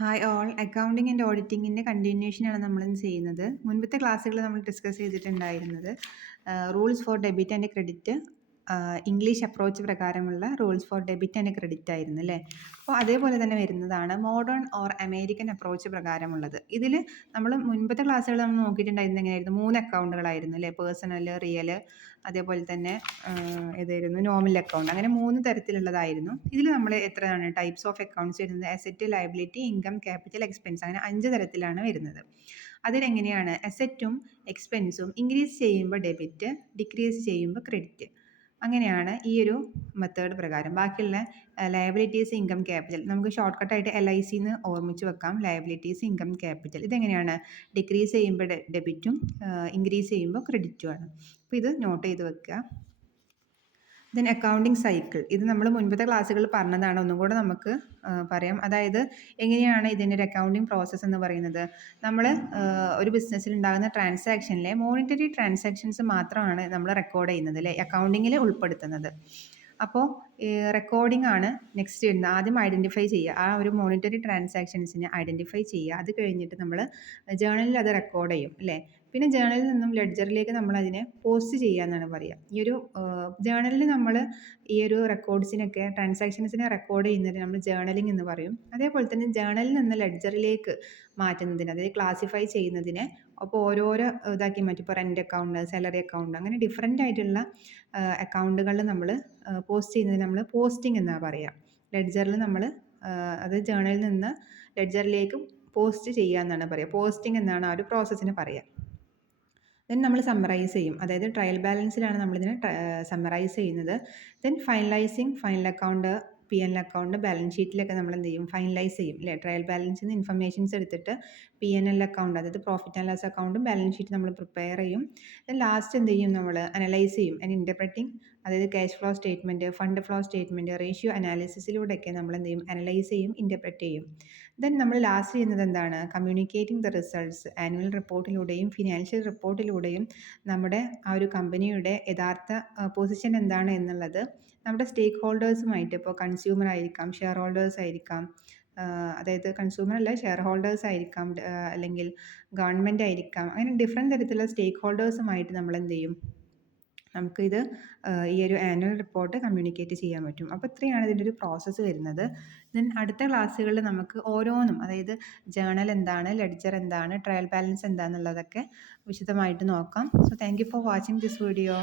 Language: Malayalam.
Hi all. അക്കൗണ്ടിംഗ് ആൻഡ് ഓഡിറ്റിങ്ങിൻ്റെ കണ്ടിന്യൂഷനാണ് നമ്മളിന്ന് ചെയ്യുന്നത്. മുൻപത്തെ ക്ലാസ്സുകളിൽ നമ്മൾ ഡിസ്കസ് ചെയ്തിട്ടുണ്ടായിരുന്നത് rules for debit and credit, English approach പ്രകാരമുള്ള rules for debit and credit ആയിരുന്നു അല്ലേ. അപ്പോൾ അതേപോലെ തന്നെ വരുന്നതാണ് മോഡേൺ ഓർ അമേരിക്കൻ അപ്രോച്ച് പ്രകാരമുള്ളത്. ഇതിൽ നമ്മൾ മുൻപത്തെ ക്ലാസ്സുകൾ നമ്മൾ നോക്കിയിട്ടുണ്ടായിരുന്നത് എങ്ങനെയായിരുന്നു? 3 അക്കൗണ്ടുകളായിരുന്നു അല്ലേ. പേഴ്സണൽ, റിയൽ, അതേപോലെ തന്നെ ഏതായിരുന്നു നോമിനൽ അക്കൗണ്ട്. അങ്ങനെ 3 തരത്തിലുള്ളതായിരുന്നു. ഇതിൽ നമ്മൾ എത്രയാണ് ടൈപ്സ് ഓഫ് അക്കൗണ്ട്സ് വരുന്നത്? Asset, liability, income, capital, expense, അങ്ങനെ 5 തരത്തിലാണ് വരുന്നത്. അതിലെങ്ങനെയാണ് അസറ്റും എക്സ്പെൻസും ഇൻക്രീസ് ചെയ്യുമ്പോൾ ഡെബിറ്റ്, ഡിക്രീസ് ചെയ്യുമ്പോൾ ക്രെഡിറ്റ്. അങ്ങനെയാണ് ഈ ഒരു മെത്തേഡ് പ്രകാരം. ബാക്കിയുള്ള ലയബിലിറ്റീസ്, ഇൻകം, ക്യാപിറ്റൽ നമുക്ക് ഷോർട്ട് കട്ടായിട്ട് LIC എന്ന് ഓർമ്മിച്ച് വെക്കാം. ലയബിലിറ്റീസ്, ഇൻകം, ക്യാപിറ്റൽ ഇതെങ്ങനെയാണ് ഡിക്രീസ് ചെയ്യുമ്പോൾ ഡെബിറ്റും ഇൻക്രീസ് ചെയ്യുമ്പോൾ ക്രെഡിറ്റുമാണ്. അപ്പോൾ ഇത് നോട്ട് ചെയ്ത് വെക്കുക. ദെൻ അക്കൗണ്ടിങ് സൈക്കിൾ, ഇത് നമ്മൾ മുൻപത്തെ ക്ലാസ്സുകളിൽ പറഞ്ഞതാണ്, ഒന്നും കൂടെ നമുക്ക് പറയാം. അതായത് എങ്ങനെയാണ് ഇതിൻ്റെ ഒരു അക്കൗണ്ടിങ് പ്രോസസ്സ് എന്ന് പറയുന്നത്? നമ്മൾ ഒരു ബിസിനസ്സിൽ ഉണ്ടാകുന്ന ട്രാൻസാക്ഷനിലെ മോണിറ്ററി ട്രാൻസാക്ഷൻസ് മാത്രമാണ് നമ്മൾ റെക്കോർഡ് ചെയ്യുന്നത് അല്ലേ, അക്കൗണ്ടിങ്ങിൽ ഉൾപ്പെടുത്തുന്നത്. അപ്പോൾ റെക്കോർഡിംഗ് ആണ് നെക്സ്റ്റ് വരുന്നത്. ആദ്യം ഐഡൻറ്റിഫൈ ചെയ്യുക, ആ ഒരു മോണിറ്ററി ട്രാൻസാക്ഷൻസിനെ ഐഡൻറ്റിഫൈ ചെയ്യുക. അത് കഴിഞ്ഞിട്ട് നമ്മൾ ജേണലിൽ അത് റെക്കോർഡ് ചെയ്യും അല്ലേ. പിന്നെ ജേണലിൽ നിന്നും ലെഡ്ജറിലേക്ക് നമ്മൾ അതിനെ പോസ്റ്റ് ചെയ്യുക എന്നാണ് പറയുക. ഈ ഒരു ജേണലിൽ നമ്മൾ ഈ ഒരു റെക്കോർഡ്സിനൊക്കെ ട്രാൻസാക്ഷൻസിനെ റെക്കോർഡ് ചെയ്യുന്നതിന് നമ്മൾ ജേണലിംഗ് എന്ന് പറയും. അതേപോലെ തന്നെ ജേണലിൽ നിന്ന് ലെഡ്ജറിലേക്ക് മാറ്റുന്നതിന്, അതായത് ക്ലാസിഫൈ ചെയ്യുന്നതിന് അപ്പോൾ ഓരോരോ ഇതാക്കി മാറ്റി. ഇപ്പോൾ റെൻ്റ് അക്കൗണ്ട്, സാലറി അക്കൗണ്ട്, അങ്ങനെ ഡിഫറെൻ്റ് ആയിട്ടുള്ള അക്കൗണ്ടുകളിൽ നമ്മൾ പോസ്റ്റ് ചെയ്യുന്നതിന് നമ്മൾ പോസ്റ്റിംഗ് എന്നാണ് പറയുക. ലെഡ്ജറിൽ നമ്മൾ അത് ജേണലിൽ നിന്ന് ലെഡ്ജറിലേക്ക് പോസ്റ്റ് ചെയ്യുക എന്നാണ് പറയുക. പോസ്റ്റിംഗ് എന്നാണ് ആ ഒരു പ്രോസസ്സിന് പറയുക. ദെൻ നമ്മൾ സമ്മറൈസ് ചെയ്യും, അതായത് ട്രയൽ ബാലൻസിലാണ് നമ്മളിതിനെ സമ്മറൈസ് ചെയ്യുന്നത്. Then finalising, final account, P&L account, balance ഷീറ്റിലൊക്കെ നമ്മൾ എന്ത് ചെയ്യും? ഫൈനലൈസ് ചെയ്യും അല്ലേ. ട്രയൽ ബാലൻസിൽ നിന്ന് ഇൻഫർമേഷൻസ് എടുത്തിട്ട് P&L അക്കൗണ്ട്, അതായത് പ്രോഫിറ്റ് ആൻഡ് ലോസ് അക്കൗണ്ടും ബാലൻസ് ഷീറ്റ് നമ്മൾ പ്രിപ്പയർ ചെയ്യും. ദെൻ ലാസ്റ്റ് എന്ത് ചെയ്യും? നമ്മൾ അനലൈസ് ചെയ്യും ആൻഡ് ഇൻ്റർപ്രറ്റിംഗ്, അതായത് cash flow statement, fund flow statement, ratio അനാലിസിസിലൂടെയൊക്കെ നമ്മൾ എന്ത് ചെയ്യും? അനലൈസ് ചെയ്യും, ഇൻ്റർപ്രറ്റ് ചെയ്യും. ദെൻ നമ്മൾ ലാസ്റ്റ് ചെയ്യുന്നത് എന്താണ്? കമ്മ്യൂണിക്കേറ്റിംഗ് ദ റിസൾട്ട്സ്, ആനുവൽ റിപ്പോർട്ടിലൂടെയും ഫിനാൻഷ്യൽ റിപ്പോർട്ടിലൂടെയും നമ്മുടെ ആ ഒരു കമ്പനിയുടെ യഥാർത്ഥ പൊസിഷൻ എന്താണ് എന്നുള്ളത് നമ്മുടെ സ്റ്റേക്ക് ഹോൾഡേഴ്സുമായിട്ട്, ഇപ്പോൾ കൺസ്യൂമർ ആയിരിക്കാം, ഷെയർ ഹോൾഡേഴ്സ് ആയിരിക്കാം, അതായത് കൺസ്യൂമർ അല്ല ഷെയർ ഹോൾഡേഴ്സ് ആയിരിക്കാം, അല്ലെങ്കിൽ ഗവൺമെൻറ് ആയിരിക്കാം, അങ്ങനെ ഡിഫറെൻറ്റ് തരത്തിലുള്ള സ്റ്റേക്ക് ഹോൾഡേഴ്സുമായിട്ട് നമ്മൾ എന്ത് ചെയ്യും? നമുക്കിത് ഈ ഒരു ആനുവൽ റിപ്പോർട്ട് കമ്മ്യൂണിക്കേറ്റ് ചെയ്യാൻ പറ്റും. അപ്പോൾ ഇത്രയാണ് ഇതിൻ്റെ ഒരു പ്രോസസ്സ് വരുന്നത്. ദെൻ അടുത്ത ക്ലാസ്സുകളിൽ നമുക്ക് ഓരോന്നും, അതായത് ജേണൽ എന്താണ്, ലെഡ്ജർ എന്താണ്, ട്രയൽ ബാലൻസ് എന്താണെന്നുള്ളതൊക്കെ വിശദമായിട്ട് നോക്കാം. So thank you for watching this video.